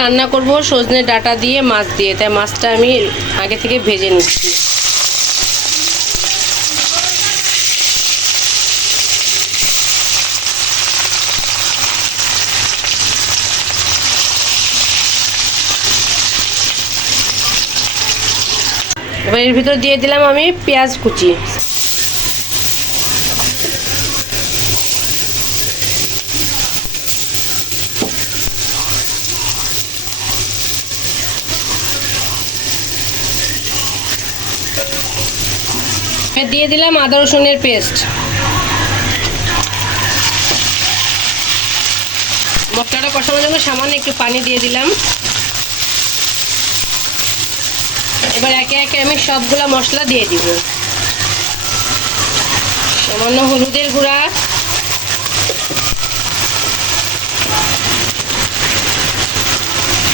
রান্না করব সজনে ডাঁটা দিয়ে মাছ দিয়ে, তাই মাছটা আমি আগে থেকে ভেজে নিচ্ছি। এবার এর ভিতর দিয়ে দিলাম আমি পেঁয়াজ কুচি। দিয়ে দিলাম আদা রসুনের পেস্ট। মশলাটা কষানোর জন্য সামান্য একটু পানি দিয়ে দিলাম। এবার একে একে আমি সবগুলা মশলা দিয়ে দিব। সামান্য হলুদের গুঁড়া,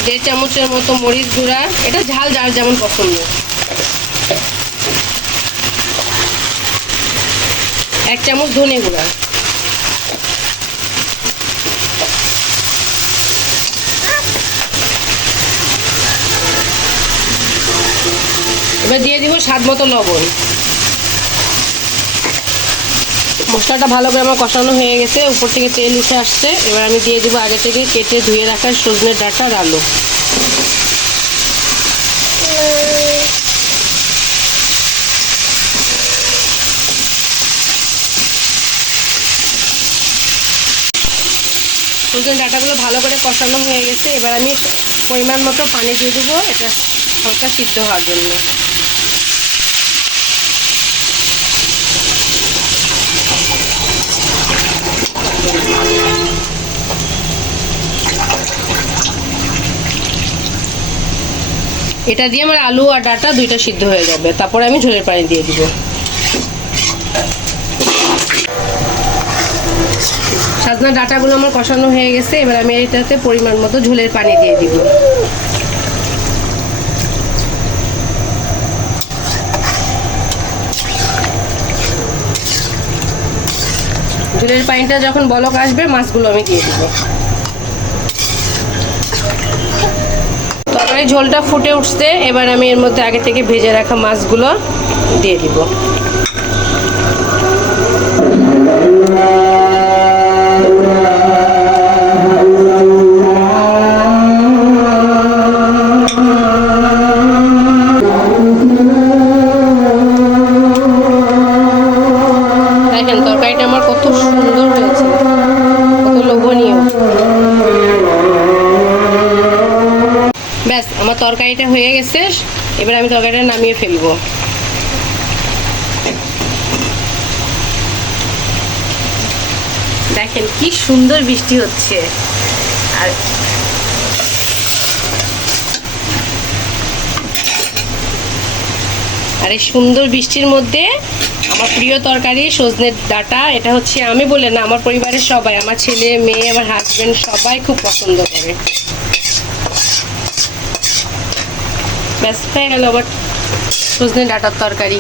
দেড় চামচের মতো মরিচ গুঁড়া, এটা ঝাল যার যেমন পছন্দ, 1 চামচ ধনে গুঁড়া, এবার দিয়ে দিব স্বাদ মতো লবণ। মশলাটা ভালো করে আমার কষানো হয়ে গেছে, উপর থেকে তেল উঠে আসছে। এবার আমি দিয়ে দিব আগে থেকে কেটে ধুয়ে রাখা সজনে ডাঁটা আর আলু। সজনে ডাঁটাগুলো ভালো করে কষানো হয়ে গেছে। এবার আমি পরিমাণ মতো পানি দিয়ে দেবো, এটা হালকা সিদ্ধ হওয়ার জন্য। এটা দিয়ে আমার আলু আর ডাঁটা দুইটা সিদ্ধ হয়ে যাবে, তারপরে আমি ঝোলের পানি দিয়ে দিব। সজনে ডাঁটাগুলো আমার কষানো হয়ে গেছে। এবার আমি এটাতে পরিমাণ মতো ঝোলের পানি দিয়ে দিব। ঝোলের পানিটা যখন বলক আসবে মাছগুলো আমি দিয়ে দিব। তরকারি ঝোলটা ফুটে উঠছে। এবার আমি এর মধ্যে আগে থেকে ভেজে রাখা মাছগুলো দিয়ে দিব। দেখেন তরকারিটা আমার কত সুন্দর হয়েছে, কত লোভনীয়। ব্যাস আমার তরকারিটা হয়ে গেছে। এবার আমি তরকারিটা নামিয়ে ফেলবো। দেখেন কি সুন্দর বৃষ্টি হচ্ছে। আর এই সুন্দর বৃষ্টির মধ্যে আমার প্রিয় তরকারি সজনে ডাঁটা, এটা হচ্ছে আমি বলে না, আমার পরিবারের সবাই, আমার ছেলে মেয়ে, আমার হাজবেন্ড সবাই খুব পছন্দ করে। ব্যাস হয়ে গেল আবার সজনে ডাঁটার তরকারি।